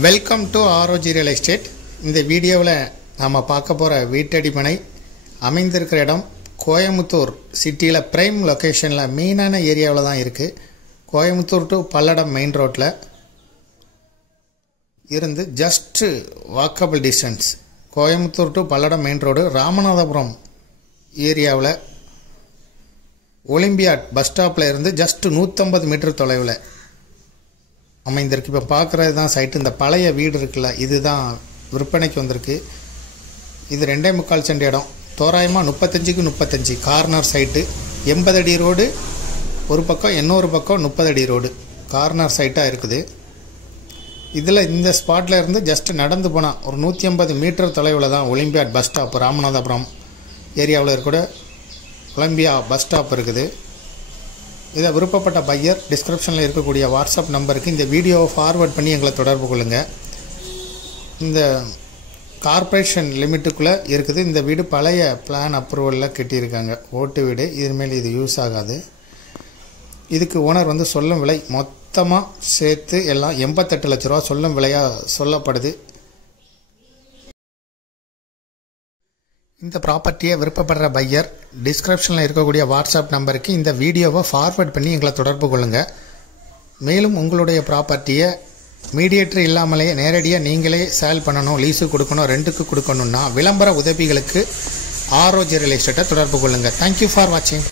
Welcome to ஆரோஜி real estate. இந்த வீடியோவில் நாம் பார்க்க போகிற வீட்டடிமனை அமைந்திருக்கிற இடம் கோயம்புத்தூர் சிட்டியில் ப்ரைம் லொக்கேஷனில் மெயினான ஏரியாவில் தான் இருக்குது. கோயம்புத்தூர் டு பல்லடம் மெயின் ரோட்டில் இருந்து just walkable distance. Coimbatore to Palladam main road Ramanathapuram ஏரியாவில் ஒலிம்பியாட் பஸ் ஸ்டாப்பில் இருந்து ஜஸ்ட்டு 150 மீட்டர் தொலைவில் அமைந்திருக்கு. இப்போ பார்க்குறது தான் சைட்டு. இந்த பழைய வீடு இருக்குல்ல, இதுதான் விற்பனைக்கு வந்திருக்கு. இது 2.25 சென்ட் இடம். தோராயமாக 35க்கு 35 கார்னர் சைட்டு. 80 அடி ரோடு ஒரு பக்கம், இன்னொரு பக்கம் 30 அடி ரோடு. கார்னர் சைட்டாக இருக்குது. இதில் இந்த ஸ்பாட்டில் இருந்து ஜஸ்ட்டு நடந்து போனால் ஒரு 150 மீட்டர் தொலைவில் தான் ஒலிம்பியாட் பஸ் ஸ்டாப். ராமநாதபுரம் ஏரியாவில் இருக்கக்கூட ஒலிம்பியா பஸ் ஸ்டாப் இருக்குது. இதை விருப்பப்பட்ட பையர் டிஸ்கிரிப்ஷனில் இருக்கக்கூடிய வாட்ஸ்அப் நம்பருக்கு இந்த வீடியோவை ஃபார்வர்ட் பண்ணி எங்களை தொடர்பு கொள்ளுங்கள். இந்த கார்ப்பரேஷன் லிமிட்டுக்குள்ளே இருக்குது. இந்த வீடு பழைய பிளான் அப்ரூவலில் கட்டியிருக்காங்க. ஓட்டு வீடு. இதுமேல் இது யூஸ் ஆகாது. இதுக்கு ஓனர் சொல்லும் விலை மொத்தமாக சேர்த்து எல்லாம் 88 லட்ச ரூபா சொல்லும் விலையாக சொல்லப்படுது. இந்த ப்ராப்பர்ட்டியை விருப்பப்படுற பையர் டிஸ்கிரிப்ஷனில் இருக்கக்கூடிய வாட்ஸ்அப் நம்பருக்கு இந்த வீடியோவை ஃபார்வர்ட் பண்ணி எங்களை தொடர்பு கொள்ளுங்கள். மேலும் உங்களுடைய ப்ராப்பர்ட்டியை மீடியேட்டர் இல்லாமலே நேரடியாக நீங்களே சேல் பண்ணணும், லீஸு கொடுக்கணும், ரெண்டுக்கு கொடுக்கணுன்னா விளம்பர உதவிகளுக்கு ஆரோஜி ரியல் எஸ்டேட்டை தொடர்பு கொள்ளுங்கள். தேங்க்யூ ஃபார் வாட்சிங்.